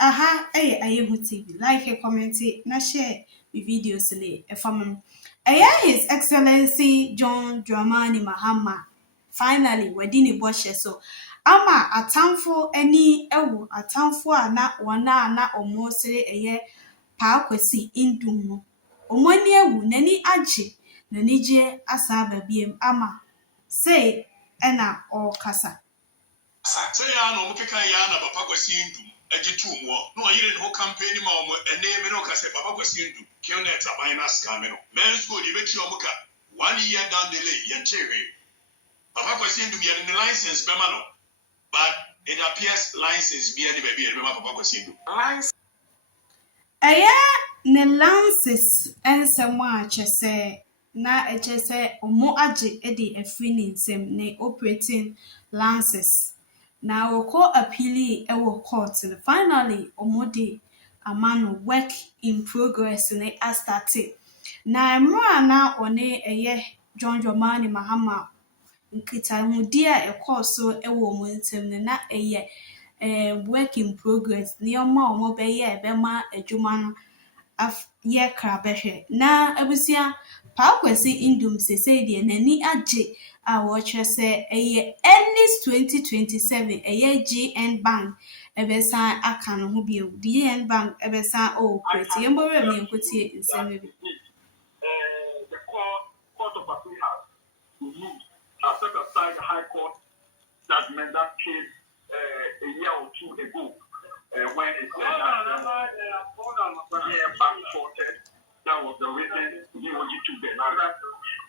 Aha, I would TV. Like a comment, na share the videos from His Excellency John Dramani Mahama. Finally, we're doing a so. Ama atamfo ani ewo atamfo a na wona na omo sere pa kwesi indum no. Omo ani ewu nani agye nani gye asa babiem ama say ena or kasa. Say ya no mukeka ya na papa kwasi ndum agitu mo no yire no campaign ma omo eneme no kase papa kwasi ndum kionet aban na scam no men school di beti omuka 1 year down the lane yentewe papa kwasi ndum ye the license bema no but it appears license be any baby bema papa kwasi ndum license Ne lances ensem a kyese na ekyese omo agye de afiri ne nsem ne operating lances na woko appeal ewo court no finally omo de amano work in progress ne a started na mra na one John Dramani Mahama nkitahodie a ɛkɔɔ so wɔ wɔn nsam no na work in progress nneɛma a wɔbɛyɛ bɛma adwuma no yɛ kra bɛhwɛ na abusua Paa Kwesi Ndum sesei deɛ n'ani agye a wɔkyerɛ sɛ early 2027 GN Bank ɛbɛsan aka ne ho bio GN Bank ɛbɛsan operate yɛmbɔwura mi nkotie nsɛm no bi. The court of appeal has set aside the High Court judgment that came a year or two ago when it said that GM Bank sorted. That was the reason DOG took the matter.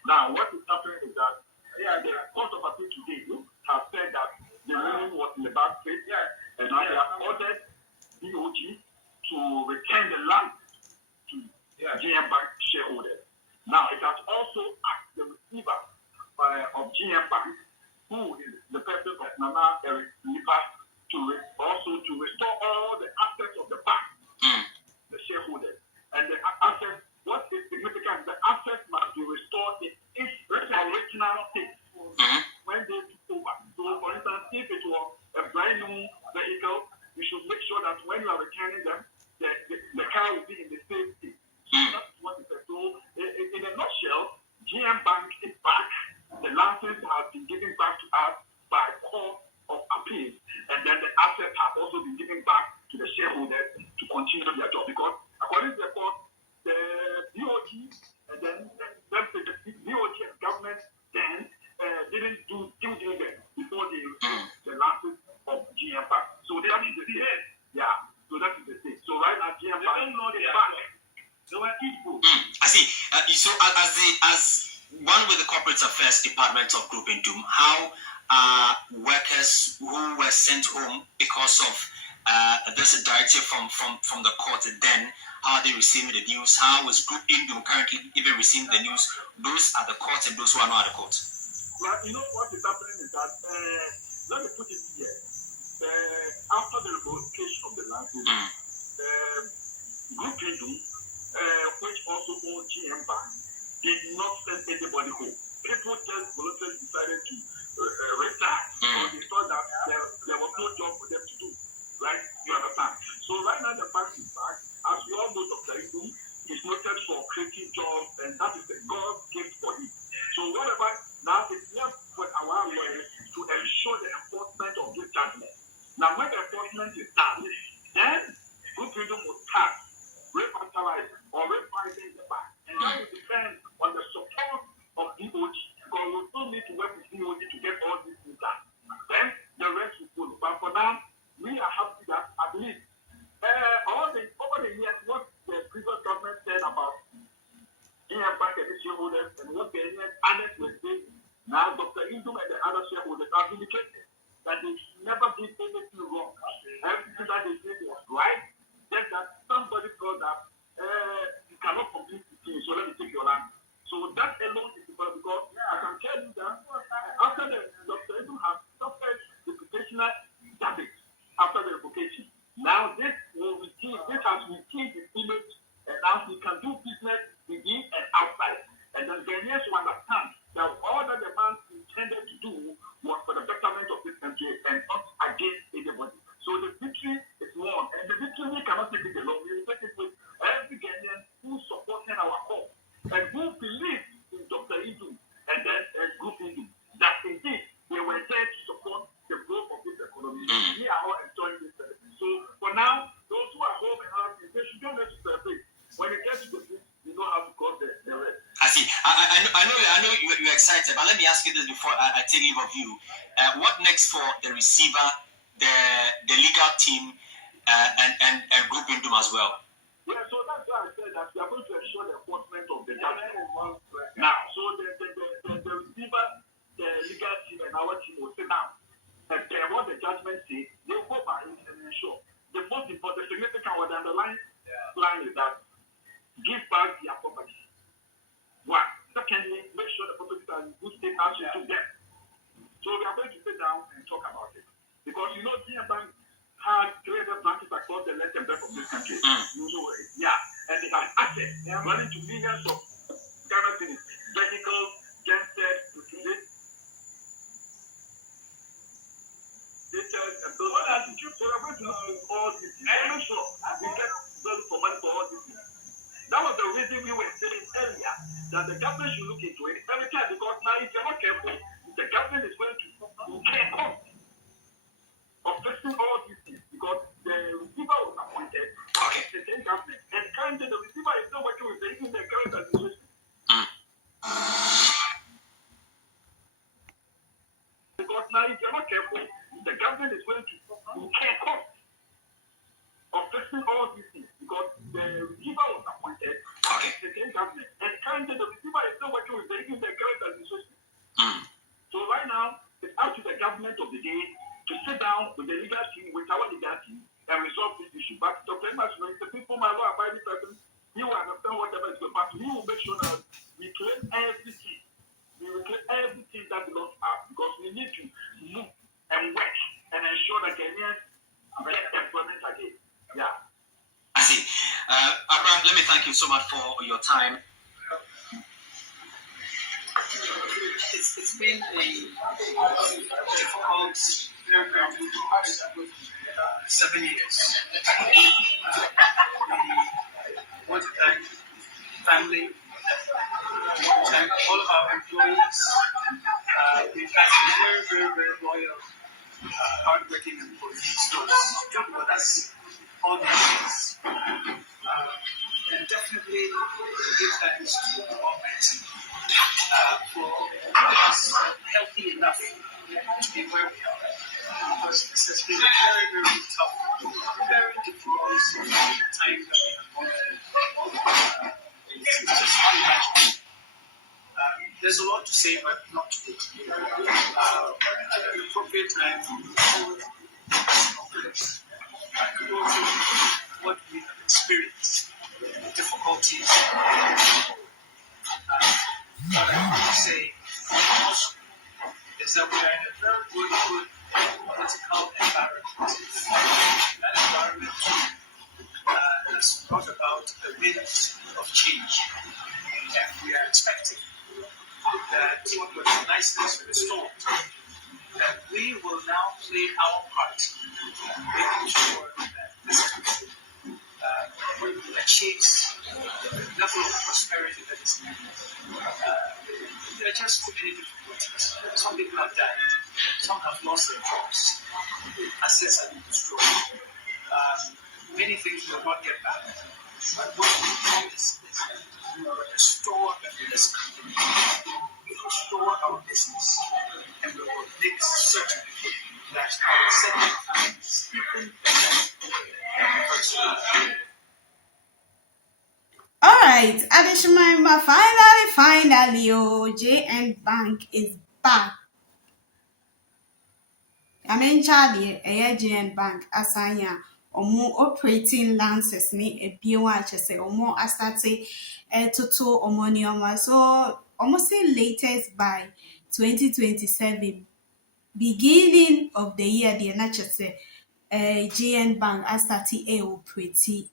Now, what is happening is that the Court of Appeal today has said that the ruling was in the bad faith, and now they have ordered DOG to return the land to GM Bank shareholders. Now, it has also asked the receiver of GM Bank, who is the person of Nana Eric Nipa, to restore all the assets of the bank, the shareholders. And the assets, what is significant, the assets must be restored in its original state when they took over. So, for instance, if it was a brand new vehicle, you should make sure that when you are returning them, the car will be in the same state. So that's what it says. So, in a nutshell, GM Bank is back. The license has been given back to us by Court of Appeal, and then the assets have also been given back to the shareholders to continue their job. Because according to the court, the DOG and then the DOG and government then didn't do due diligence before they received the license of GM Bank. So that is the thing. Yeah. So that is the thing. So right now GM Bank is back. They were equal. I see. So as one with the corporate affairs department of Group Indum, how workers who were sent home because of there's a directive from the court, then how are they receiving the news? How is Group Indum currently even receiving the news? Those are the courts and those who are not at the court. Well, you know what is happening is that let me put it here. After the revocation of the license, Group Indum, which also owns GM Bank, did not send anybody home. People just voluntarily decided to retire because they thought that there was no job for them to do. Right? You understand? So right now the bank is back. As we all know, Dr. Indum is noted for creating jobs, and that is the God's gift for him. So whatever, now it's left for our lawyers to ensure the enforcement of this judgment. Now when the enforcement is done, then Group Indum will start revitalizing or revising the bank. And that will depend on the support of DOG, because we still need to work with DOG to get all these things done. Then the rest will follow. But for now, we are happy that at least over the years, what the previous government said about GM Bank and its shareholders and what the others were saying, now Dr. Indum and the other shareholders have indicated that they never did anything wrong. Everything that they did was right. Just that somebody thought that you cannot complete the thing, so let me take your land. So that alone is because I can tell you that after the Dr. Indum has suffered reputational damage after the revocation, now this has received his image, and now he can do business within and outside. And then Ghanaians will understand that all that the man intended to do was for the betterment of this country I know you're excited, but let me ask you this before I take leave of you. What next for the receiver, the legal team, and Group Indum as well? Yeah, so that's why I said that we are going to ensure the enforcement of the judgment. Now, so the receiver, the legal team, and our team will sit down and what the judgment says, they will go by it and ensure. The most important, significant, what the underlying line is that give back their property. One. Secondly, make sure the properties are in good state as you took them. So we are going to sit down and talk about it. Because you know, GM Bank had created branches across the length and breadth of this country. Yeah. And they have assets. They are running to millions of Ghana citizens, vehicles, gensets, utilities, and those are the so we are going to look at all these things. And make sure we get value for money for all these things. That was the reason we were saying earlier that the government should look into it every time, because now if you're not careful, the government is going to care cost of fixing all these things, because the receiver was appointed by the same government, and currently the receiver is not working with even the current administration. Because now if you're not careful, the government is going to care cost of fixing all these things, because the receiver was appointed by the same government, and currently the receiver is not working with even the current administration. So right now, it's up to the government of the day to sit down with the legal team, with our legal team, and resolve this issue. But Dr. Emas, the people, my law abiding person, he will understand whatever is going on, but he will make sure that we claim everything. We will claim everything that belongs to us, because we need to move and work and ensure that Kenyans get employment again. Yeah. I see. Abraham, let me thank you so much for your time. It's been a difficult, very, very difficult 7 years. We want to thank family, we want to thank all of our employees. We've got some very, very, very loyal, hardworking employees who stood with us all these years. And definitely give thanks to Almighty for us healthy enough to be where we are. Because this has been very, very tough, very difficult time that we have gone through. It's just unimaginable. There's a lot to say, but not to do. At the appropriate time, hold this. Go through what we have experienced, the difficulties. What I want to say also is that we are in a very good political environment. That environment has brought about the wind of change. And we are expecting that when niceness is restored, that we will now play our part in making sure that this country achieves the level of prosperity that is needed. There are just too many difficulties. Some people have died. Some have lost their jobs. Assets have been destroyed. Many things will not get back. But what we promise is that we will restore this country. We will restore our business. And we will make certain that our second time is even better than the first one. All right, Adeshima, finally, JN Bank is back. I mean, Charlie, JN Bank, Asanya, omo operating lances ni ebiwa chese omo astate toto omonioma. So almost say latest by 2027, beginning of the year, the NHS GN Bank astate operate.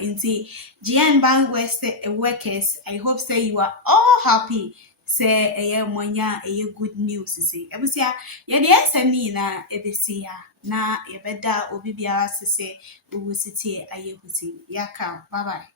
Indeed, GN Bank workers, I hope say you are all happy. Say monya good news say. Ebusia ye de asemi na ebesia na yebeda obi biara say we will sit here aye huti. Yaka, bye bye.